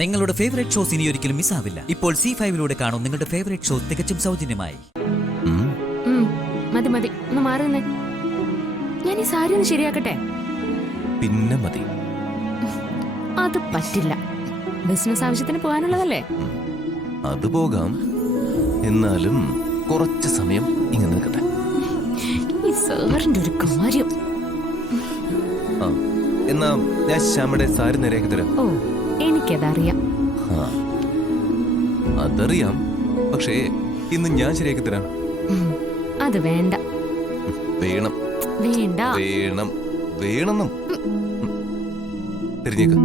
നിങ്ങളുടെ favourite shows ഇനി ഒരിക്കലും മിസ്സാവില്ല. ഇപ്പോൾ C5 കാണും നിങ്ങളുടെ ഫേവറേറ്റ് ഷോ തികച്ചും സൗജന്യമായി. മതി മതി, ഒന്ന് മാറി നിന്നേ. ഞാൻ ഈ സാരി ഒന്ന് ശരിയാക്കട്ടെ. പിന്നെ മതി. അത് പറ്റില്ല. ബിസിനസ് ആവശ്യത്തിന് പോകാനുള്ളതല്ലേ. അത് പോകാം, എന്നാലും കുറച്ച് സമയം ഇങ്ങനെ നിൽക്കട്ടെ. ഈ സാറിന്റെ ഒരു കാര്യം. എന്നാ ഞാൻ ശ്യാമയുടെ സാരി നേരെയാക്കി തരാം. ഓ, എനിക്കതറിയാം. അതറിയാം, പക്ഷേ ഇന്ന് ഞാൻ ശരിയാക്കി തരാം. അത് വേണ്ട. വേണം വേണ്ട വേണം വേണമെന്നും തിരിഞ്ഞേക്ക്.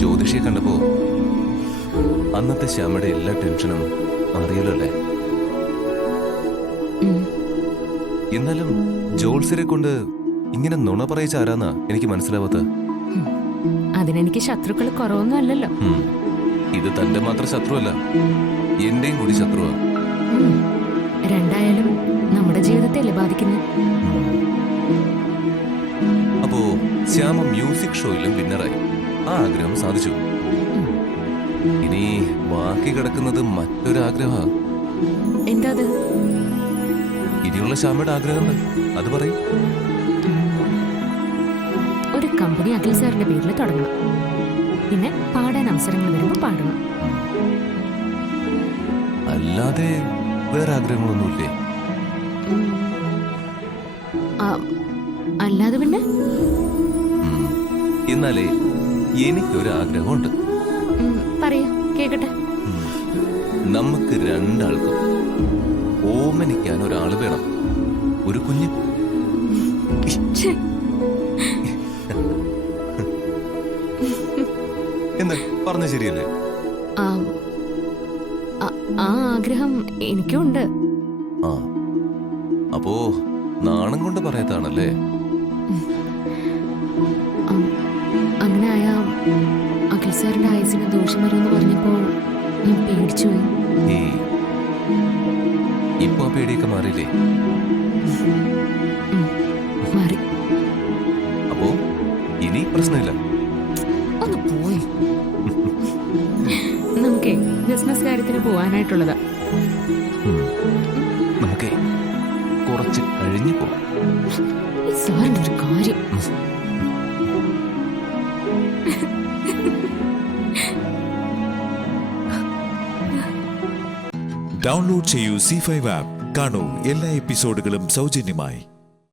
ജ്യോതിഷിയെ കണ്ടപ്പോ അന്നത്തെ ശ്യാമയുടെ എല്ലാ ടെൻഷനും അറിയല്ലോ അല്ലേ. എന്നാലും ജോത്സ്യരെ കൊണ്ട് ഇങ്ങനെ നുണ പറയിച്ച ആരാന്നാ എനിക്ക് മനസ്സിലാവാത്ത. അതിനെനിക്ക് ശത്രുക്കൾ കുറവൊന്നും അല്ലല്ലോ. ഇത് തന്റെ മാത്രം ശത്രുവല്ല, എന്റെയും കൂടി ശത്രുവാ. രണ്ടായാലും നമ്മുടെ ജീവിതത്തെ അല്ലേ ബാധിക്കുന്നു. അപ്പോ ശ്യാമ മ്യൂസിക് ഷോയിലും വിന്നറായി. ആ ആഗ്രഹം സാധിച്ചു. ഇനി ബാക്കി കിടക്കുന്നത് മറ്റൊരു ആഗ്രഹ. എന്താ അത്? ഇനിയുള്ള ശ്യാമയുടെ ആഗ്രഹം അത് പറയും. ഒരു കമ്പനി അഖിൽ സാറിന്റെ പേരിൽ തുടങ്ങണം. പിന്നെ പാടാൻ അവസരങ്ങൾ വരുമ്പോൾ പാടണം. അല്ലാതെ വേറെ ആഗ്രഹങ്ങളൊന്നുമില്ലേ? അല്ലാതെ പിന്നെ എന്നാലേ എനിക്കൊരു ആഗ്രഹമുണ്ട്. പറയൂ, കേക്കട്ടെ. നമുക്ക് രണ്ടാൾക്കും ഓമനിക്കാൻ ഒരാള് വേണം, ഒരു കുഞ്ഞ്. എന്താ പറഞ്ഞ ശരിയല്ലേ? ആ ആഗ്രഹം എനിക്കുണ്ട്. അപ്പോ നാണം കൊണ്ട് പറയാത്താണല്ലേ? അങ്ങനെ ആയാ അഖിൽ സാറിന്റെ ആയുസിന് ദോഷം വരുമെന്ന് പറഞ്ഞപ്പോ ഞാൻ പേടിച്ചുപോയി. ഇപ്പൊ ആ പേടിയൊക്കെ മാറിയില്ലേ? മാറി. അപ്പോ ഇനി പ്രശ്നമില്ല. ഒന്ന് പോയി. നമുക്കേ ബിസിനസ് കാര്യത്തിന് പോവാനായിട്ടുള്ളതാ. നമുക്കേ കുറച്ച് കഴിഞ്ഞു പോ. ഈ സാറിന്റെ ഒരു കാര്യം. ഡൗൺലോഡ് ചെയ്യൂ C5 ആപ്പ്. കാണൂ എല്ലാ എപ്പിസോഡുകളും സൗജന്യമായി.